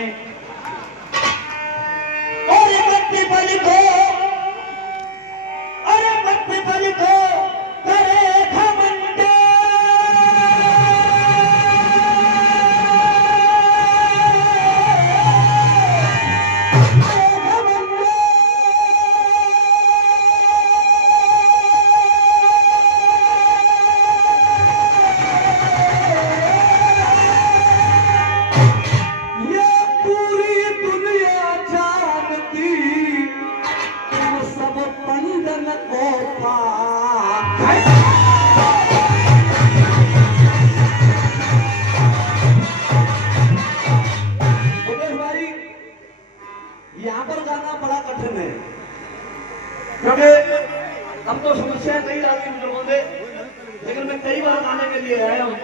है और मत पलको अरे मत पलको करे घमंड यहाँ पर गाना बड़ा कठिन है क्योंकि अब तो समस्याएं कई आ गई बुजुर्गों से, लेकिन मैं कई बार गाने के लिए आया हूँ।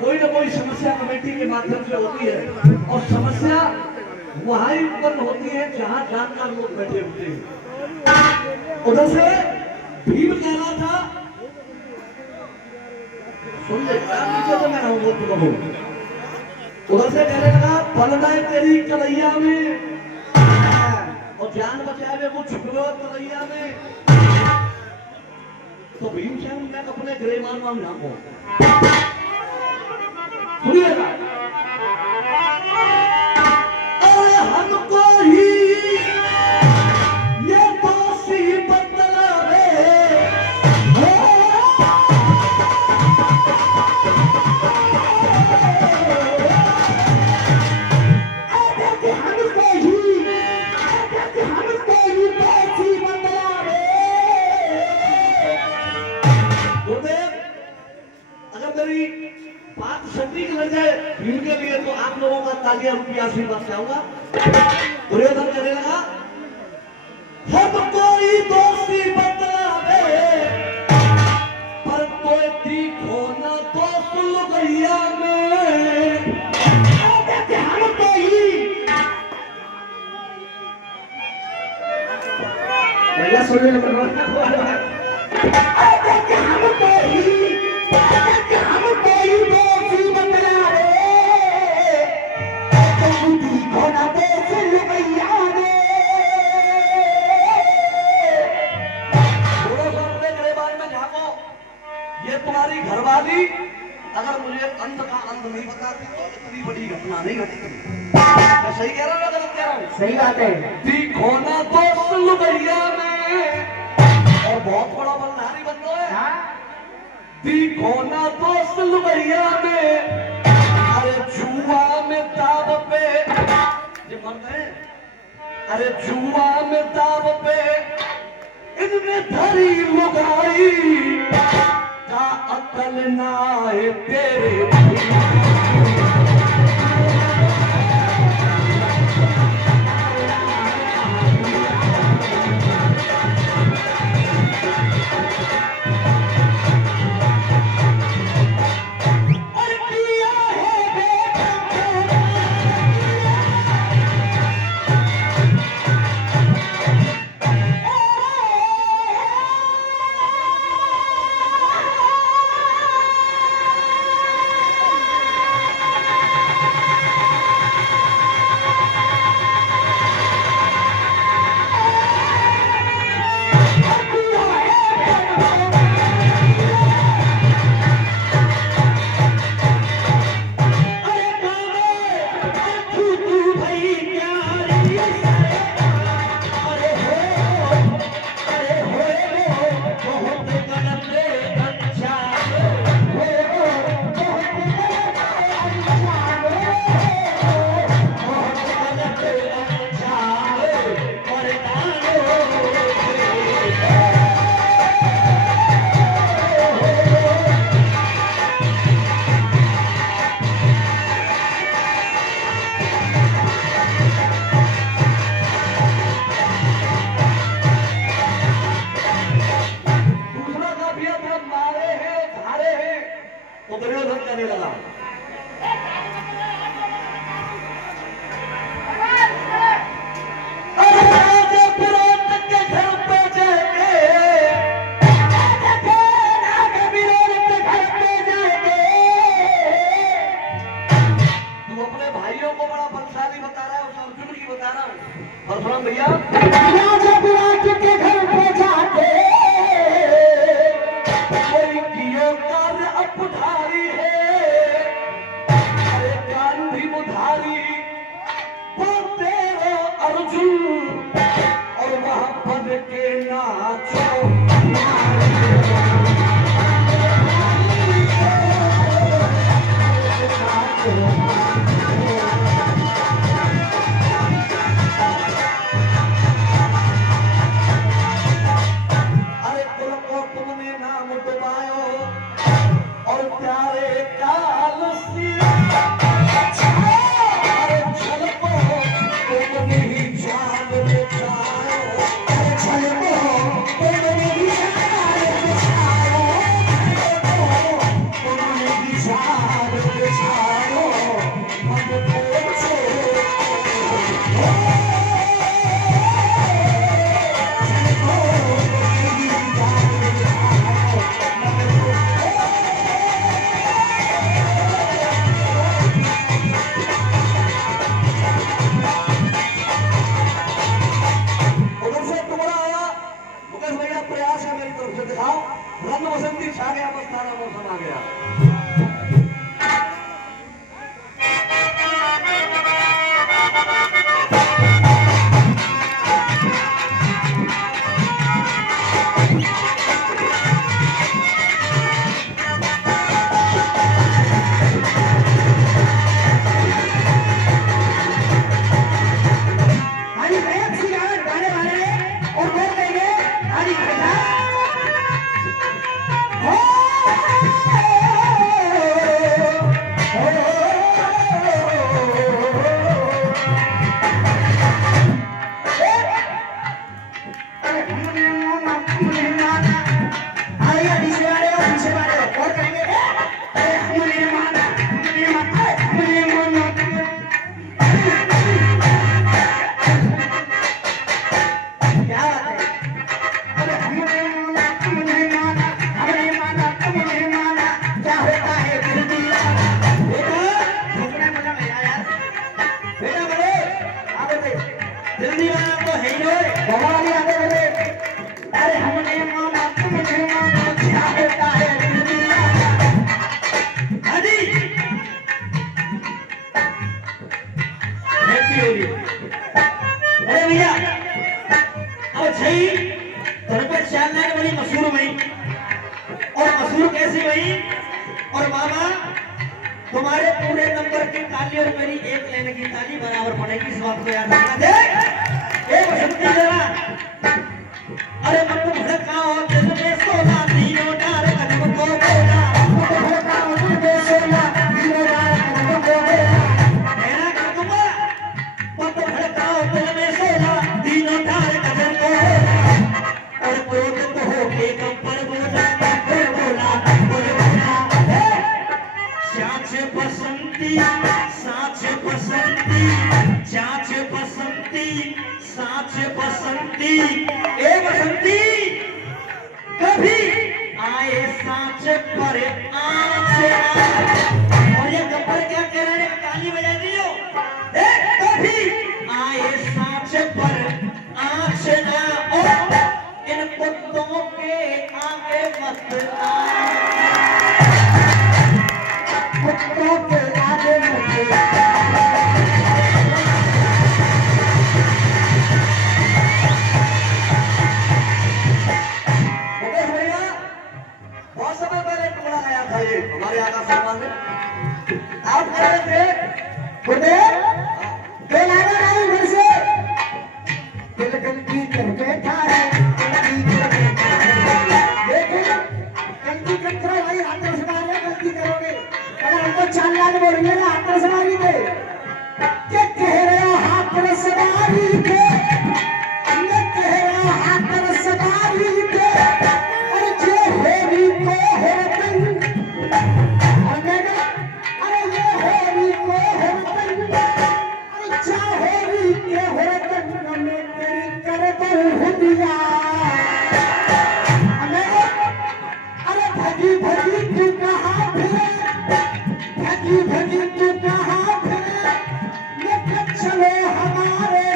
कोई ना कोई समस्या कमेटी के माध्यम से होती है और समस्या वहां ही उत्पन्न होती है जहां जानकार लोग बैठे होते हैं। उधर से भीम कह रहा था, सुन ले पीछे से मैं रहूं बोल चुका हूं। उधर से कहने लगा बलदाई तेरी कलैया में और जान बचाए वो छुपो कलैया में। तो भीमसेन मैं अपने ग्रे मारवा में नाम सुनिएगा, अरे हमको ही ये दोषी बतलावे बात सटीक लग जाए भीम के लिए तो आप लोगों का तालियां रुपया आशीर्वाद चाहूंगा। दुर्योधन कहने लगा हम कोई दोषी बतलावे पर कोई दिखो ना तो सुलगैया में हम कोई भैया सुन ले तुम्हारी घरवाली अगर मुझे अंत का अंत नहीं बताती तो इतनी बड़ी घटना नहीं घटेगी। मैं सही कह रहा हूँ गलत कह रहा हूँ? सही बात है। देखो ना तो सुलगैया में और बहुत बड़ा बलधारी बंदो है। देखो ना तो सुलगैया में अरे जुआ में दाव पे ये मरते हैं। अरे जुआ में दाव पे इनने धरी लुगाई का अकल ना है तेरे गा रहा हूँ परशुराम भैया। राजा विराट के घर पे जाके कोई कियो कार्य अपधारी है, अरे गांधी मुधारी वो तेरो अर्जुन और वहां पद के नाचो रंग बसंती छा गया, मस्ताना मौसम आ गया। और मामा तुम्हारे पूरे नंबर की ताली और मेरी एक लेने की ताली बराबर पड़ेगी, इस बात को याद रखना। देख एक बसंती जरा, अरे मन को भड़का और दिल में सोना तीनों डार कदम को बोला, मन को भड़का और दिल में सोना तीनों डार कदम को बोला, मेरा कर दूंगा मन को भड़का और दिल में सोना तीनों डार कदम को बोला, और क्रोध को होके कम पर बोला बसंती ए बसंती कभी आए सांच पर और ये गब्बर क्या कह रहे हैं, ताली बजा दियो। कभी आए सांच पर आँच ना और इन कुत्तों के आगे मत कुत्तों के आगे मत हमारे आका सम्मान में आप कह रहे थे गुरुदेव बेलाना नहीं घर से दिल गलती कर बैठा है, लेकिन गलती करते रहो भाई, हाथ से मार गलती करोगे अगर हमको 4 लाख बोलेंगे ना हाथ से मारी थे क्या कह रहे हो, हाथ से मारी थे कह रहे हो, हाथ से मारी थे और जो होली को होतन चलो हमारे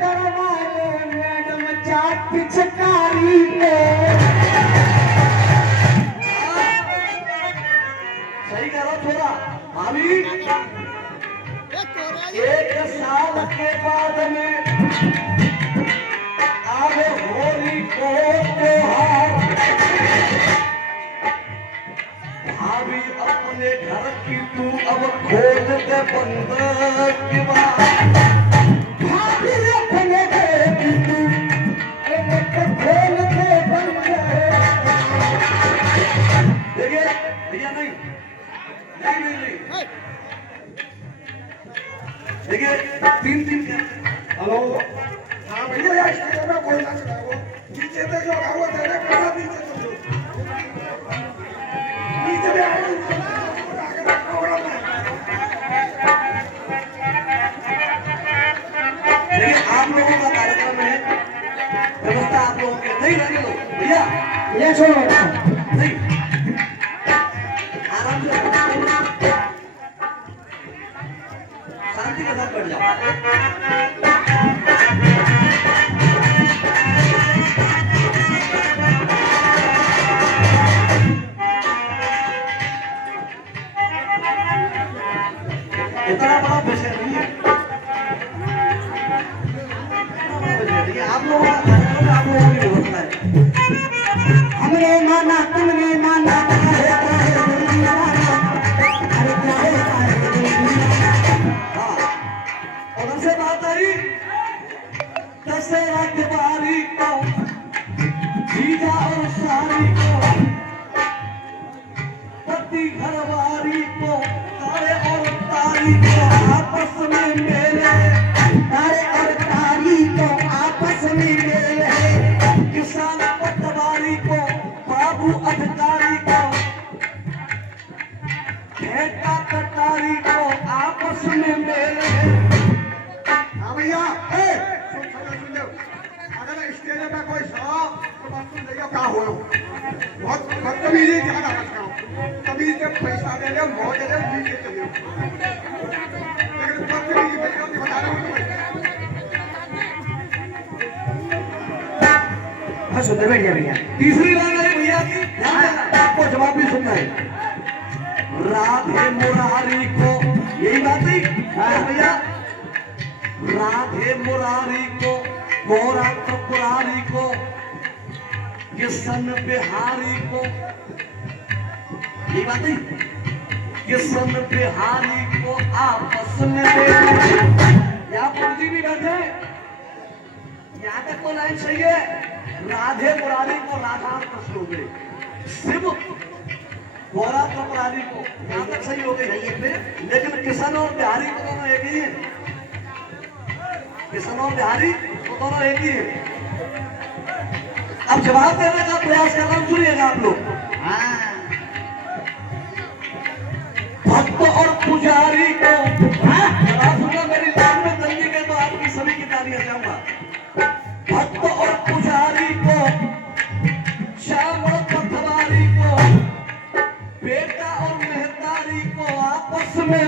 करवा ले मैडम चाट पिचकारी को। सही कह रहा छोरा। अभी 1 साल के बाद में आगे होली को त्योहार। भाभी अपने घर की तू अब खोल दे बंद की बात। भाभी अपने घर की तू खोल दे बंद। देखिए भैया नहीं नहीं नहीं नहीं देखिए 3 हेलो हाँ भैया यार स्टेज में कोई ना चला वो नीचे तक जो रहा हुआ तेरे पैसा नीचे तक जो नीचे भी आए प्रोग्राम में देखिए आप लोगों का कार्यक्रम है, व्यवस्था आप लोगों के नहीं रहने दो भैया। ये छोड़ो नहीं आराम से शांति के साथ बैठ जाओ। इतना बड़ा विषय नहीं है, आप लोगों का कार्यक्रम आप लोगों की व्यवस्था है। हमने माना तुमने माना अरे हाँ और उनसे बात आई दशहरा दिवाली को जीजा और सारी को पति घरवाली को तारे और तारी को आपस में मेले। तारे और तारी को आपस में मेल है। किसान पटवारी को बाबू अधिकारी को ठेका कटारी को आपस में मेल है। हाँ भैया ए सुन लो अगर स्टेज में कोई सो तो बात सुन देखो क्या हुआ बहुत बदतमीजी ज्यादा करता हूँ कभी से पैसा दे ले मौज दे नीचे चले लेकिन बदतमीजी पे क्यों बता रहा हूँ हाँ सुनते बैठिए भैया। तीसरी लाइन है भैया की, ध्यान देना, आपको जवाब भी सुनना है। राधे मुरारी को, यही बात नहीं भैया, राधे मुरारी को गोरा त्रिपुरारी को किशन बिहारी को, यही बात नहीं, किशन बिहारी को आपस में यहाँ पंक्ति भी बैठे, यहाँ तक तो लाइन सही है। राधे मुरारी को राधा कृष्ण हो गए, शिव गोरा त्रिपुरारी को यहाँ तक सही हो गई, लेकिन किशन और बिहारी को दोनों एक ही है। किशन और बिहारी वो दोनों एक ही है। अब जवाब देने का प्रयास कर रहा हूं, सुनिएगा आप लोग। भक्त और पुजारी को, जवाब सुनना मेरी लाइन में जल्दी गए तो आपकी सभी की तालियां चाहूंगा। भक्त और पुजारी को, श्याम और पटवारी को, बेटा और मेहतारी को आपस में